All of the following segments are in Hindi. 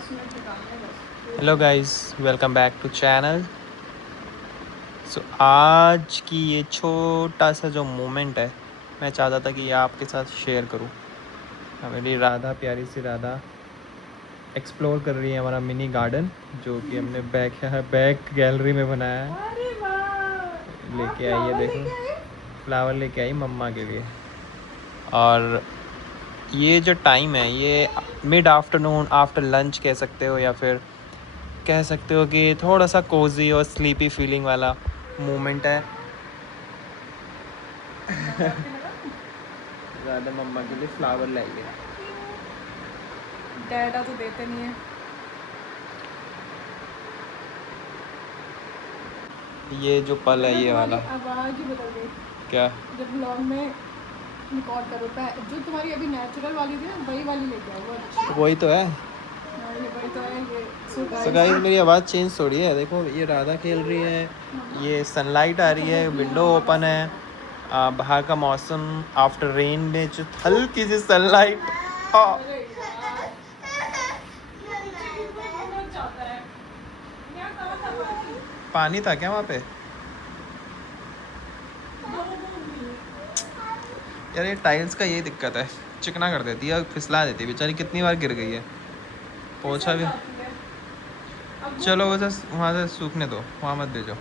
Hello guys, welcome back to channel. So आज की ये छोटा सा जो मोमेंट है, मैं चाहता था कि ये आपके साथ शेयर करूं। मेरी राधा, प्यारी सी राधा एक्सप्लोर कर रही है हमारा मिनी गार्डन, जो कि हमने बैक गैलरी में बनाया है। लेके आई है, देखो फ्लावर लेके आई मम्मा के लिए। और ये जो टाइम है, ये मिड आफ्टरनून आफ्टर लंच कह सकते हो, या फिर कह सकते हो कि थोड़ा सा कोजी और स्लीपी फीलिंग वाला मोमेंट है। ज़्यादा मम्मा के लिए फ्लावर लाइए। डैडा तो देते नहीं है। ये जो पल है, ये वाला आवाज ही बदल गई क्या? जब व्लॉग में रिकॉर्ड करो। जो तुम्हारी अभी नेचुरल वाली थी ना, वही वाली लेके आओ। वो अच्छी वही तो है। ये वही तो है ये। सो गाइस, मेरी आवाज़ चेंज थोड़ी है। देखो, ये राधा खेल रही है, ये सनलाइट आ रही है, विंडो ओपन है, बाहर का मौसम आफ्टर रेन में जो हल्की सी सनलाइट। पानी था क्या वहाँ पे? यार, ये टाइल्स का यही दिक्कत है, चिकना कर देती है, फिसला देती है। बेचारी कितनी बार गिर गई है। पोछा भी चलो, वैसे वहाँ से सूखने दो, वहाँ मत भेजो।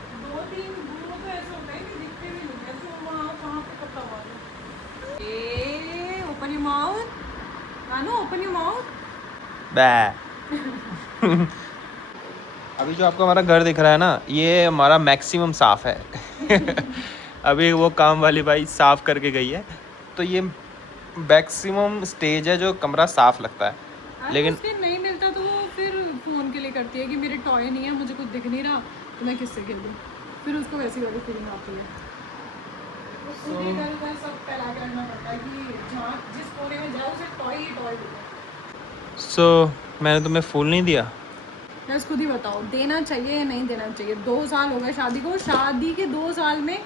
ओपन योर माउथ मानो, ओपन योर माउथ। अभी जो आपको हमारा घर दिख रहा है ना, ये हमारा मैक्सिमम साफ है। अभी वो काम वाली भाई साफ करके गई है, तो ये मैक्सिमम स्टेज है जो कमरा साफ लगता है। लेकिन उसके नहीं मिलता तो वो फिर फोन के लिए करती है कि मेरे टॉय नहीं है, मुझे कुछ दिख नहीं रहा, तो मैं किससे खेलूं। फिर उसको वैसी वाली फीलिंग आती है। सब फैला के रखना पड़ता है कि जहाँ जिस कोने में जाओ उसे टॉय ही टॉय दो। सो मैंने तुम्हें फूल नहीं दिया। बस खुद ही बताओ, देना चाहिए या नहीं देना चाहिए। 2 साल हो गए शादी को, शादी के 2 साल में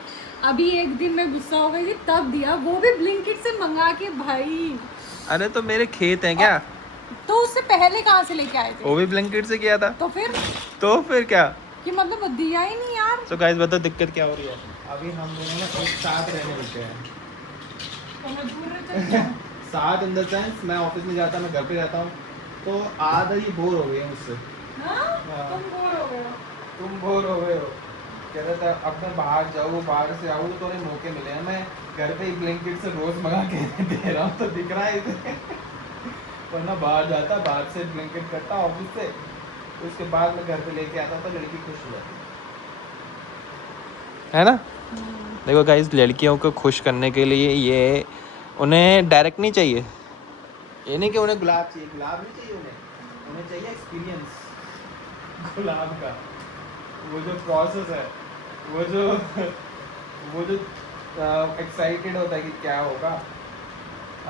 अभी एक दिन मैं गुस्सा हो गई थी तब दिया, वो भी ब्लिंकिट से मंगा के भाई। अरे तो मेरे खेत हैं क्या? तो उससे पहले कहाँ से लेके आए थे? वो भी ब्लैंकेट से किया था। तो फिर क्या? कि मतलब वो दिया ही नहीं यार। सो गाइस, बताओ दिक्कत क्या हो रही है। अभी हम दोनों ना एक साथ रहने लगे हैं। तो मैं दूर रहता क्या? साथ इन द सेंस, मैं ऑफिस में जाता, मैं घर पे रहता हूँ, तो आधा ही बोर हो गई है मुझसे। हाँ? तुम बोर हो गए हो। तुम बोर हो गए हो। कह रहा था अब मैं बाहर जाऊँ, बाहर से आऊँ तो उन्हें मौके मिले हैं। मैं घर पे ही ब्लैंकेट से रोज मंगा के दे रहा हूँ, तो दिख रहा है इसे। वरना बाहर जाता, बाहर से ब्लैंकेट करता ऑफिस से, तो उसके बाद मैं घर पे लेके आता था, लड़की खुश हो जाती है ना। देखो गाइस, लड़कियों को खुश करने के लिए ये उन्हें डायरेक्ट नहीं चाहिए। ये नहीं कि उन्हें गुलाब चाहिए, गुलाब नहीं चाहिए उन्हें चाहिए एक्सपीरियंस गुलाब का। वो जो प्रोसेस है, वो जो एक्साइटेड होता है कि क्या होगा।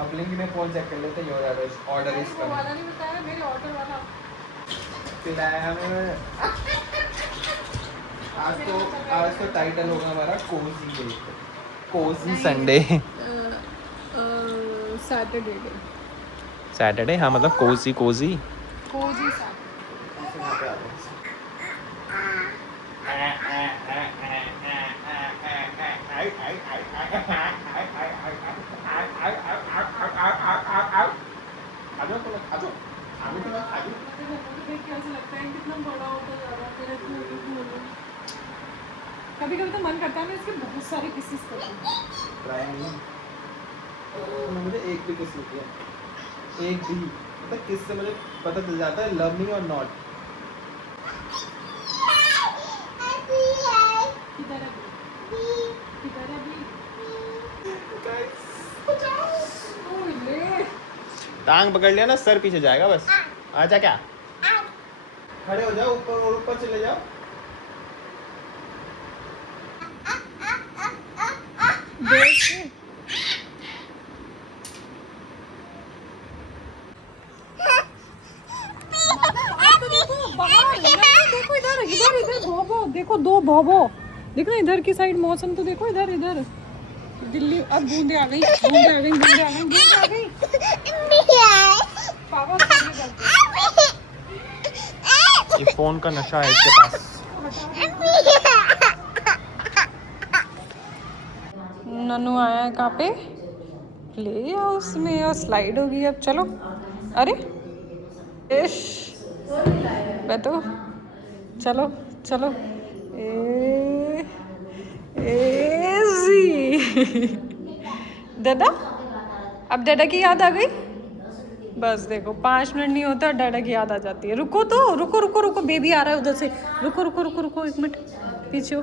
अब लिंक में फोन चेक कर लेते हैं, ऑर्डर इस वो वाला नहीं बताया, मेरे ऑर्डर वाला पिलाया हमें। आज तो टाइटल होगा हमारा कोजी संडे। सैटरडे सैटरडे, हाँ, मतलब कोजी कोजी कभी कभी तो मन करता है मैं इसके बहुत सारे किस्से करूं। ट्राई नहीं, मुझे एक भी किस किया, एक भी मतलब किससे मुझे पता चल जाता है लव मी और नॉट। टांग पकड़ लिया ना, सर पीछे जाएगा बस। आजा क्या, खड़े हो जाओ ऊपर, और ऊपर चले जाओ। देखो इधर इधर इधर भौभो देखो, 2 भौभो देखो ना इधर की साइड। मौसम तो देखो इधर इधर दिल्ली। अब बूंदे आ गई, बूंदे आ गई, बूंदे आ गई, बूंदे आ गई। पापा ये फ़ोन का नशा है इसके पास। नन्नू आया है कहाँ पे? ले आओ उसमें और स्लाइड होगी अब। चलो। अरे इश बैठो। चलो चलो। ए एजी दादा, अब दादा की याद आ गई। बस देखो 5 मिनट नहीं होता डाडा की याद आ जाती है। रुको तो, रुको रुको रुको, बेबी आ रहा है उधर से। रुको रुको रुको रुको 1 मिनट पीछे हो।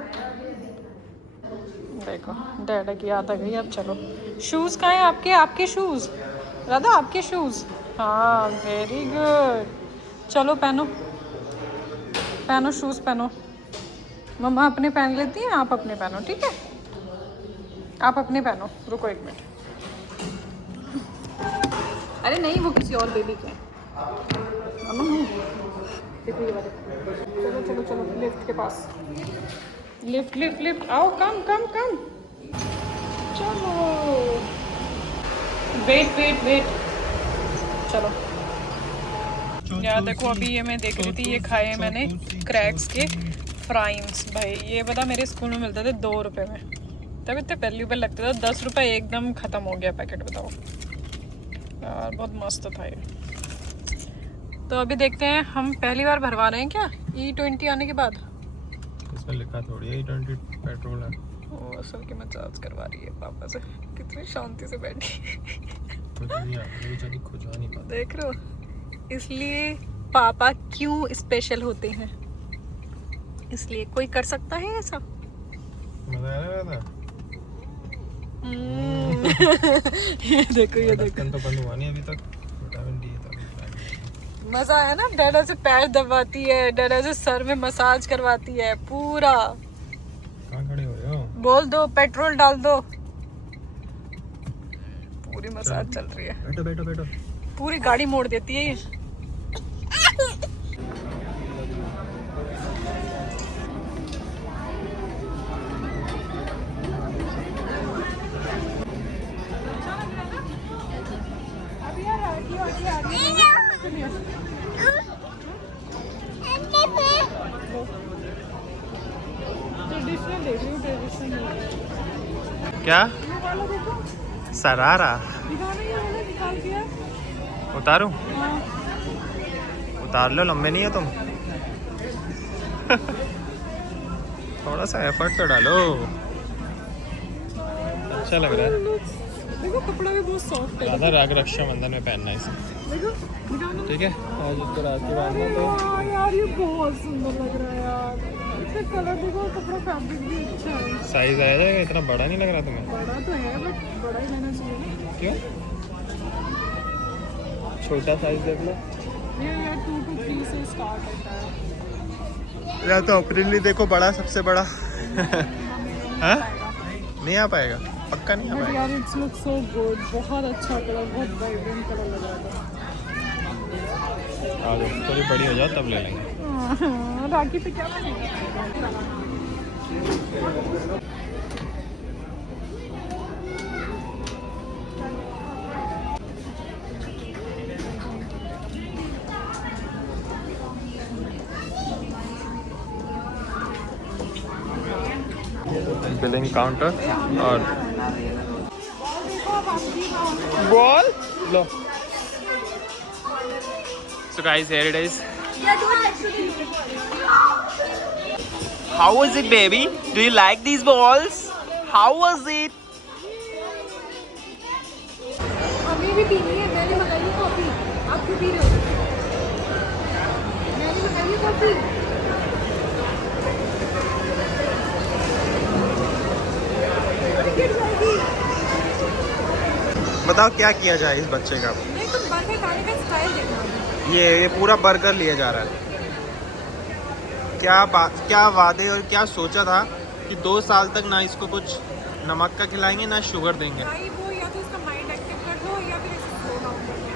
देखो डाडा की याद आ गई। अब चलो। शूज़ कहाँ हैं आपके? आपके शूज़ राधा, आपके शूज़। हाँ वेरी गुड। चलो पहनो पहनो शूज़ पहनो। मम्मा अपने पहन लेती हैं, आप अपने पहनो। ठीक है, आप अपने पहनो। रुको 1 मिनट। अरे नहीं, वो किसी और बेबी के हैं। देखो ये वाले। चलो चलो चलो लिफ्ट के पास। लिफ्ट लिफ्ट लिफ्ट आओ। कम कम कम। चलो वेट वेट वेट। चलो यार देखो, अभी ये मैं देख रही थी, ये खाए मैंने क्रैक्स के फ्राइंस। भाई ये पता मेरे स्कूल में मिलते थे 2 रुपये में, तब इतने वैल्यूबल लगते थे। 10 रुपये एकदम ख़त्म हो गया पैकेट। बताओ यार, बहुत मस्त था ये। तो अभी देखते हैं, हम पहली बार भरवा रहे हैं क्या E20 आने के बाद। इसमें लिखा थोड़ी है E20 पेट्रोल है। वो असल की मैं चार्ज करवा रही है पापा से। कितनी शांति से बैठी। कुछ नहीं आता, वो बेचारी खुद जा नहीं पाती। देख रहे हो, इसलिए पापा क्यों स्पेशल होते हैं, इसलिए कोई कर सकता है ऐसा। मजा आ रहा था। ये देखो ये देखो, ढक्कन तो बंद हुआ नहीं अभी तक। विटामिन डी था। मजा आया ना। डैडा से पैर दबाती है, डैडा से सर में मसाज करवाती है पूरा। कहाँ खड़े हो रहे हो? बोल दो पेट्रोल डाल दो। पूरी मसाज चल रही है। बैठो बैठो बैठो। पूरी गाड़ी मोड़ देती है ये। ट्रेडिशनल देख रही हूँ, ट्रेडिशनल। क्या ये वाला देखो, सरारा दिखाना, ये वाला निकाल दिया। उतारूं? हाँ। उतार लो, लंबे नहीं हो तुम। थोड़ा सा एफर्ट तो डालो। अच्छा लग रहा है। देखो कपड़ा भी बहुत सॉफ्ट है। ज़्यादा राग रक्षाबंधन में पहनना है इसे। देखो दिखाना। ठीक है, आज इसको राखी बांधना तो। हाँ यार, ये बहुत सुंदर लग रहा है यार। इसका कलर देखो, कपड़ा फैब्रिक भी अच्छा है। साइज आ जाएगा, इतना बड़ा नहीं लग रहा तुम्हें? बड़ा तो है बट बड़ा ही लेना चाहिए ना। क्यों? छोटा साइज देख लो। ये 2 to 3 से स्टार्ट होता है। या तो अपने लिए देखो बड़ा, सबसे बड़ा। हाँ? नहीं आ पाएगा, पक्का नहीं आ बट पाएगा। यार इट्स लुक सो गुड। बहुत अच्छा कलर, बहुत वाइब्रेंट कलर लग रहा था। आ जाओ, थोड़ी बड़ी हो जाओ तब ले लेंगे। राखी पे क्या बनेगा? बिलिंग काउंटर और ball low. So guys, here it is. How was it, baby? Do you like these balls? How was it? हमें भी पीनी है। मैंने मंगाई है कॉफी, आप क्यों पी रहे हो? मैंने मंगाई है कॉफी। बताओ क्या किया जाए इस बच्चे का? नहीं, तुम बर्गर खाने का स्टाइल देखना। ये पूरा बर्गर लिया जा रहा है। क्या वादे और क्या सोचा था कि 2 साल तक ना इसको कुछ नमक का खिलाएंगे ना शुगर देंगे। भाई वो या तो इसका माइंड एक्टिव कर दो या फिर इसे स्लो डाउन कर दो।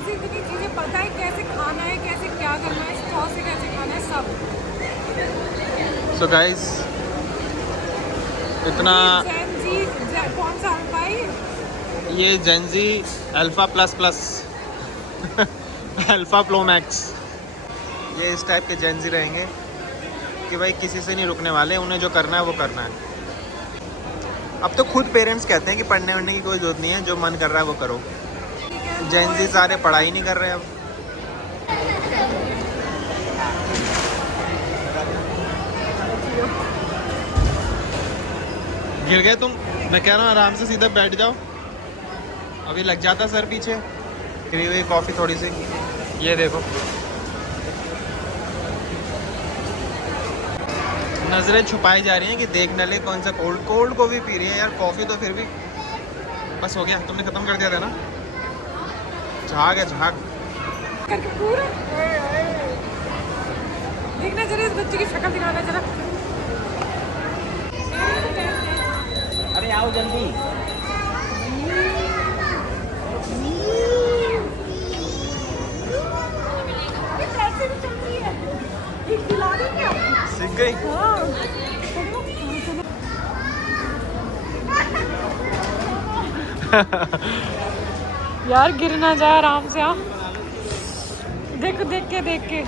उसे इतनी चीज़ें पता है, कैसे खाना है, कैसे क्या करना है, स्टॉ से कैसे खाना है, सब। So guys, इतना Gen Z कौन सा भाई? ये Gen Z alpha plus plus alpha pro max. ये इस टाइप के जेंजी रहेंगे कि भाई किसी से नहीं रुकने वाले, उन्हें जो करना है वो करना है। अब तो खुद पेरेंट्स कहते हैं कि पढ़ने वढ़ने की कोई जरूरत नहीं है, जो मन कर रहा है वो करो। जेंजी सारे पढ़ाई नहीं कर रहे अब। गिर गए तुम? मैं कह रहा हूँ आराम से सीधा बैठ जाओ, अभी लग जाता सर पीछे। गिरी हुई कॉफ़ी थोड़ी सी, ये देखो। नज़रें छुपाई जा रही हैं कि देख न ले कौन सा कोल्ड। कोल्ड कॉफ़ी पी रही है यार, कॉफ़ी तो फिर भी बस हो गया, तुमने ख़त्म कर दिया था ना। झाग है झाग। करके पूरा देखना जरा, इस बच्चे की शक्ल दिखाना जरा। अरे आओ जल्दी। सीख गई। यार गिर ना जाए, आराम से। हाँ देख देख के देख के।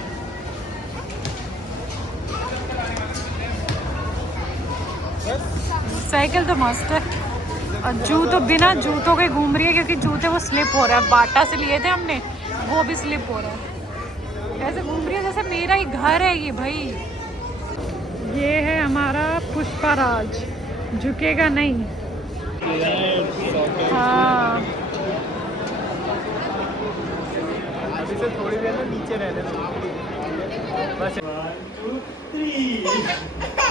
साइकिल तो मस्त है, और जूतों बिना जूतों के घूम रही है, क्योंकि जूते वो स्लिप हो रहा है। बाटा से लिए थे हमने, वो भी स्लिप हो रहा है। ऐसे घूम रही है जैसे मेरा ही घर है ये भाई। ये है हमारा पुष्पा राज, झुकेगा नहीं। हाँ अभी से थोड़ी देर में नीचे रहने दो बस। 1 2 3